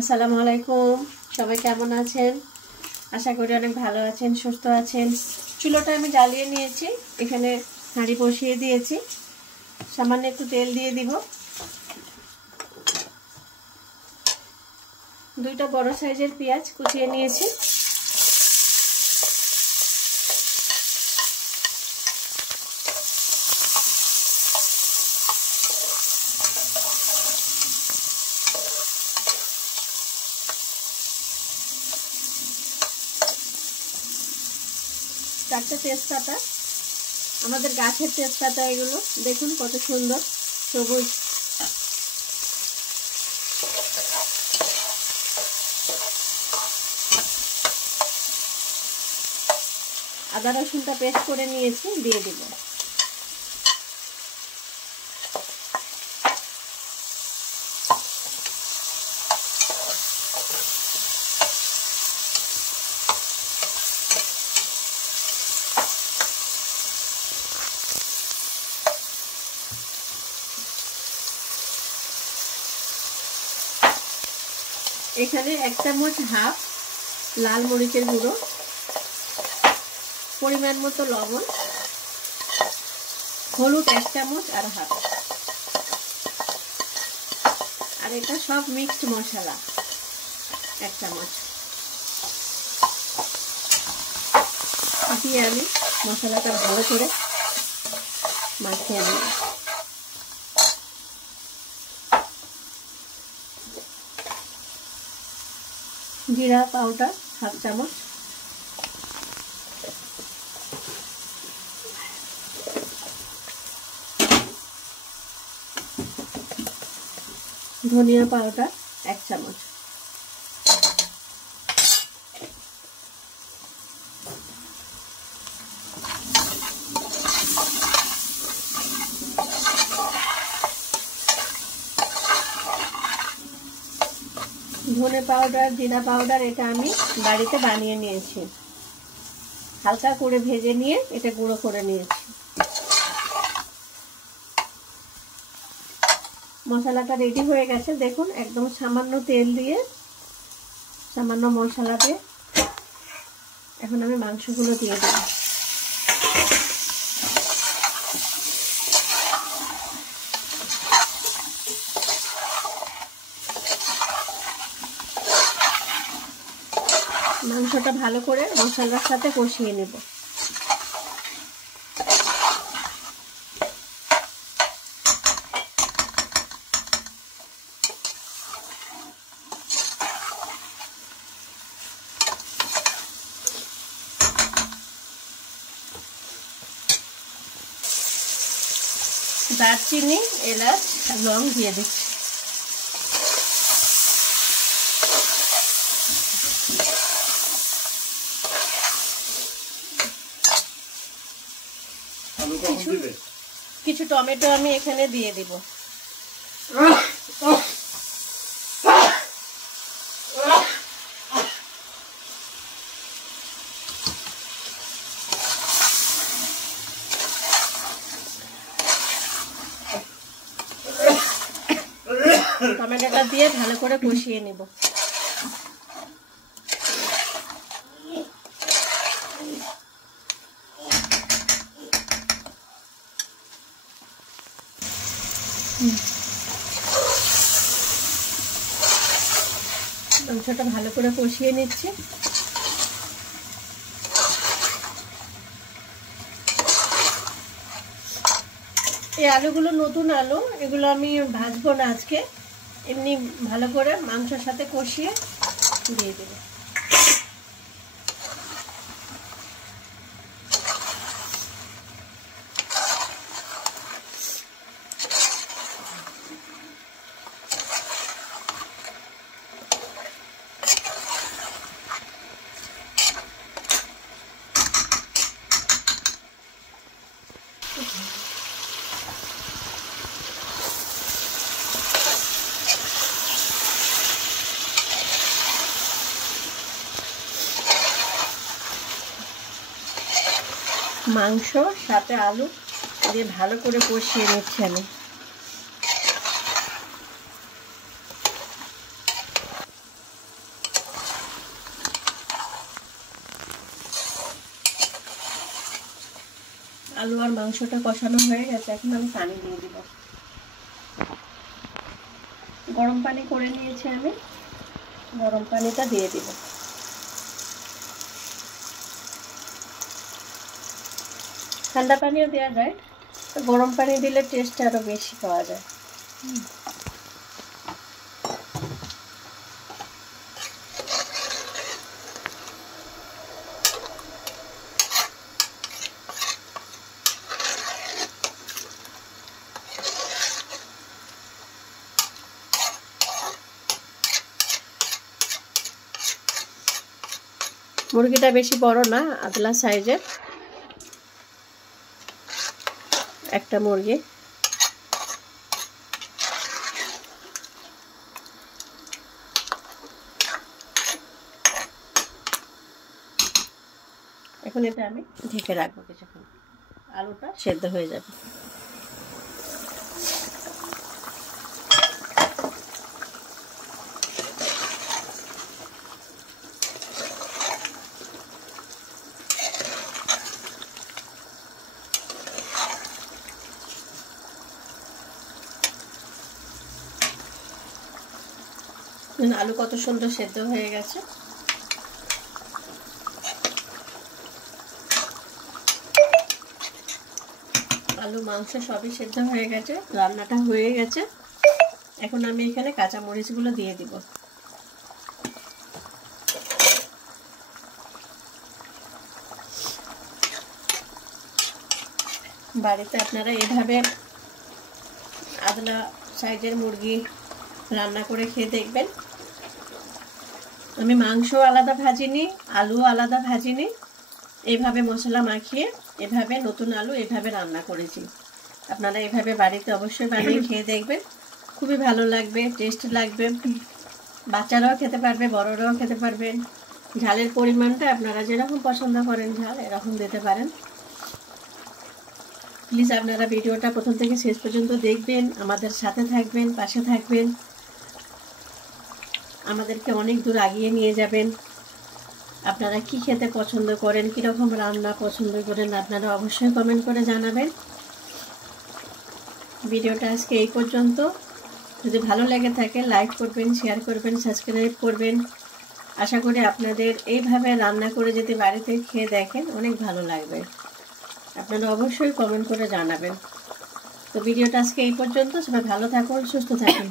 আসসালামু আলাইকুম। সবাই কেমন আছেন? আশা করি অনেক ভালো আছেন, সুস্থ আছেন। চুলোটা আমি জ্বালিয়ে নিয়েছি, এখানে হাঁড়ি বসিয়ে দিয়েছি। সামান্য একটু তেল দিয়ে দিব। দুইটা বড় সাইজের পেঁয়াজ কুচিয়ে নিয়েছি। চারটা তেজপাতা, আমাদের গাছের তেজপাতা এগুলো, দেখুন কত সুন্দর সবুজ। আদা রসুনটা পেস্ট করে নিয়েছি, দিয়ে দিব। এখানে 1 চামচ হাফ লাল মরিচের গুঁড়ো, পরিমাণ মতো লবণ, হলুদ 1 চামচ আর হাফ, আর এটা সব মিক্সড মশলা 1 চামচ দিয়ে আমি মশলাটা ভালো করে মাখিয়ে নিই। জিরা পাউডার 1/2 চামচ, ধনিয়া পাউডার 1 চামচ, ধনে পাউডার, জিরা পাউডার এটা আমি বাড়িতে বানিয়ে নিয়েছি, হালকা করে ভেজে নিয়ে এটা গুঁড়ো করে নিয়েছি। মশলাটা রেডি হয়ে গেছে, দেখুন একদম সামান্য তেল দিয়ে, সামান্য মশলা দিয়ে এখন আমি মাংসগুলো দিয়ে দেব। মাংসটা ভালো করে মশলার সাথে কষিয়ে নেব। দারচিনি, এলাচ, লং দিয়ে দিচ্ছি। কিছু টমেটো আমি এখানে দিয়ে দিব। টমেটোটা দিয়ে ভালো করে কষিয়ে নিব। মাংসটা ভালো করে কষিয়ে নিচ্ছি। এই আলুগুলো নতুন আলু, এগুলো আমি ভাজবো না আজকে, এমনি ভালো করে মাংসের সাথে কষিয়ে দিয়ে দেব। মাংস সাথে আলু দিয়ে ভালো করে কষিয়ে নিচ্ছি আমি। আলু আর মাংসটা কষানো হয়ে গেছে, এখন আমি পানি দিয়ে দিব। গরম পানি করে নিয়েছি আমি, গরম পানিটা দিয়ে দিব। ঠান্ডা পানিও দেওয়া যায়, তো গরম পানি দিলে টেস্টটা আরও বেশি পাওয়া যায়। মুরগিটা বেশি বড় না, আদলা সাইজের একটা মুরগি। এখন এটা আমি ঢেকে রাখবো কিছুক্ষণ, আলুটা সেদ্ধ হয়ে যাবে। আলু কত সুন্দর সেদ্ধ হয়ে গেছে। আলু মাংস সবই সেদ্ধ হয়ে গেছে, রান্নাটা হয়ে গেছে। এখন আমি এখানে কাঁচা মরিচগুলো দিয়ে দিব। বাড়িতে আপনারা এভাবে আদলা সাইজের মুরগি রান্না করে খেয়ে দেখবেন। আমি মাংস আলাদা ভাজিনি, আলু আলাদা ভাজিনি, এইভাবে মশলা মাখিয়ে এভাবে নতুন আলু এভাবে রান্না করেছি। আপনারা এভাবে বাড়িতে অবশ্যই বানিয়ে খেয়ে দেখবেন, খুবই ভালো লাগবে, টেস্ট লাগবে। বাচ্চারাও খেতে পারবে, বড়রাও খেতে পারবেন। ঝালের পরিমাণটা আপনারা যেরকম পছন্দ করেন ঝাল এরকম দিতে পারেন। প্লিজ আপনারা ভিডিওটা প্রথম থেকে শেষ পর্যন্ত দেখবেন, আমাদের সাথে থাকবেন, পাশে থাকবেন, আমাদেরকে অনেক দূর এগিয়ে নিয়ে যাবেন। আপনারা কি খেতে পছন্দ করেন, কীরকম রান্না পছন্দ করেন, আপনারা অবশ্যই কমেন্ট করে জানাবেন। ভিডিওটা আজকে এই পর্যন্ত। যদি ভালো লেগে থাকে লাইক করবেন, শেয়ার করবেন, সাবস্ক্রাইব করবেন। আশা করি আপনাদের এইভাবে রান্না করে যদি বাড়িতে খেয়ে দেখেন অনেক ভালো লাগবে। আপনারা অবশ্যই কমেন্ট করে জানাবেন। তো ভিডিওটা আজকে এই পর্যন্ত। সবাই ভালো থাকুন, সুস্থ থাকুন।